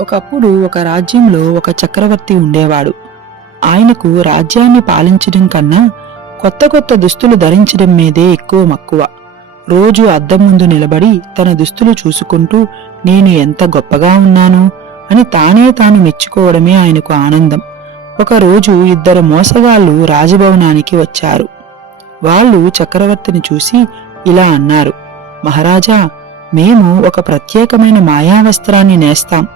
ఒకప్పుడు ఒక రాజ్యంలో ఒక చక్రవర్తి ఉండేవాడు. ఆయనకు రాజ్యాన్ని పాలించడం కన్నా కొత్త కొత్త దుస్తులు ధరించడం మీదే ఎక్కువ మక్కువ. రోజు అద్దం ముందు నిలబడి తన దుస్తులు చూసుకుంటూ నేను ఎంత గొప్పగా ఉన్నాను అని తాను మెచ్చుకోవడమే ఆయనకు ఆనందం. ఒకరోజు ఇద్దరు మోసగాళ్లు రాజభవనానికి వచ్చారు. వాళ్ళు చక్రవర్తిని చూసి ఇలా అన్నారు, మహారాజా, మేము ఒక ప్రత్యేకమైన మాయావస్త్రాన్ని నేస్తాం.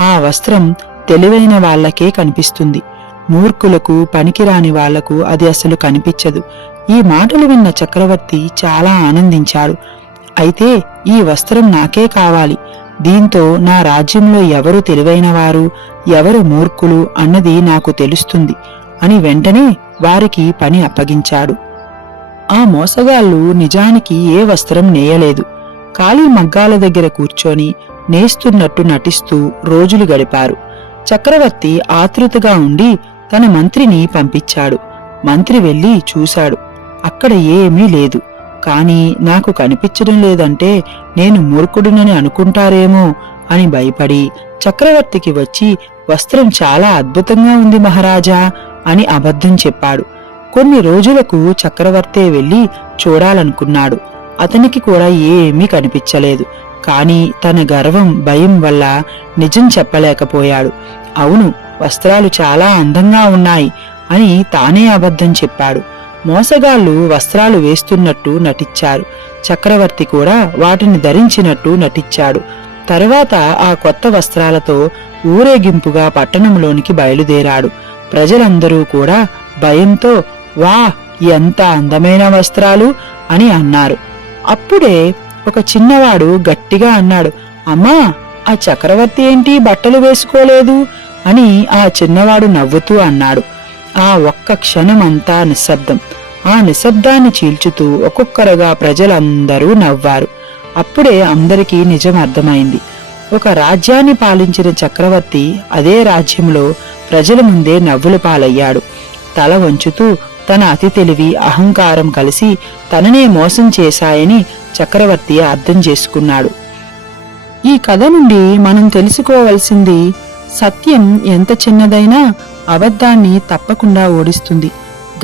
ఆ వస్త్రం తెలివైన వాళ్లకే కనిపిస్తుంది. మూర్ఖులకు, పనికిరాని వాళ్లకు అది అసలు కనిపించదు. ఈ మాటలు విన్న చక్రవర్తి చాలా ఆనందించాడు. అయితే ఈ వస్త్రం నాకే కావాలి. దీంతో నా రాజ్యంలో ఎవరు తెలివైనవారు, ఎవరు మూర్ఖులు అన్నది నాకు తెలుస్తుంది అని వెంటనే వారికి పని అప్పగించాడు. ఆ మోసగాళ్లు నిజానికి ఏ వస్త్రం నేయలేదు. ఖాళీ మగ్గాల దగ్గర కూర్చొని నేస్తున్నట్టు నటిస్తూ రోజులు గడిపారు. చక్రవర్తి ఆతృతగా ఉండి తన మంత్రిని పంపించాడు. మంత్రి వెళ్లి చూశాడు. అక్కడ ఏమీ లేదు. కాని నాకు కనిపించడం లేదంటే నేను మూర్ఖుడునని అనుకుంటారేమో అని భయపడి చక్రవర్తికి వచ్చి వస్త్రం చాలా అద్భుతంగా ఉంది మహారాజా అని అబద్ధం చెప్పాడు. కొన్ని రోజులకు చక్రవర్తే వెళ్లి చూడాలనుకున్నాడు. అతనికి కూడా ఏమీ కనిపించలేదు. కాని తన గర్వం, భయం వల్ల నిజం చెప్పలేకపోయాడు. అవును, వస్త్రాలు చాలా అందంగా ఉన్నాయి అని తానే అబద్ధం చెప్పాడు. మోసగాళ్లు వస్త్రాలు వేస్తున్నట్టు నటించారు. చక్రవర్తి కూడా వాటిని ధరించినట్టు నటించాడు. తరువాత ఆ కొత్త వస్త్రాలతో ఊరేగింపుగా పట్టణంలోనికి బయలుదేరాడు. ప్రజలందరూ కూడా భయంతో వా, ఎంత అందమైన వస్త్రాలు అని అన్నారు. అప్పుడే ఒక చిన్నవాడు గట్టిగా అన్నాడు, అమ్మా, ఆ చక్రవర్తి ఏంటి బట్టలు వేసుకోలేదు అని ఆ చిన్నవాడు నవ్వుతూ అన్నాడు. ఆ ఒక్క క్షణమంతా నిశ్శబ్దం. ఆ నిశ్శబ్దాన్ని చీల్చుతూ ఒక్కొక్కరుగా ప్రజలందరూ నవ్వారు. అప్పుడే అందరికీ నిజం అర్థమైంది. ఒక రాజ్యాన్ని పాలించిన చక్రవర్తి అదే రాజ్యంలో ప్రజల ముందే నవ్వుల పాలయ్యాడు. తల వంచుతూ తన అతి తెలివి, అహంకారం కలిసి తననే మోసం చేశాయని చక్రవర్తి అర్థం చేసుకున్నాడు. ఈ కథ నుండి మనం తెలుసుకోవలసింది, సత్యం ఎంత చిన్నదైనా అబద్ధాన్ని తప్పకుండా ఓడిస్తుంది.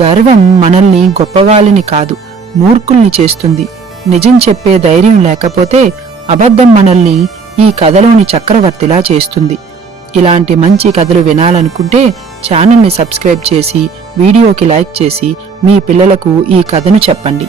గర్వం మనల్ని గొప్పవాళ్ళని కాదు, మూర్ఖుల్ని చేస్తుంది. నిజం చెప్పే ధైర్యం లేకపోతే అబద్ధం మనల్ని ఈ కథలోని చక్రవర్తిలా చేస్తుంది. ఇలాంటి మంచి కథలు వినాలనుకుంటే ఛానల్ని సబ్స్క్రైబ్ చేసి వీడియోకి లైక్ చేసి మీ పిల్లలకు ఈ కథను చెప్పండి.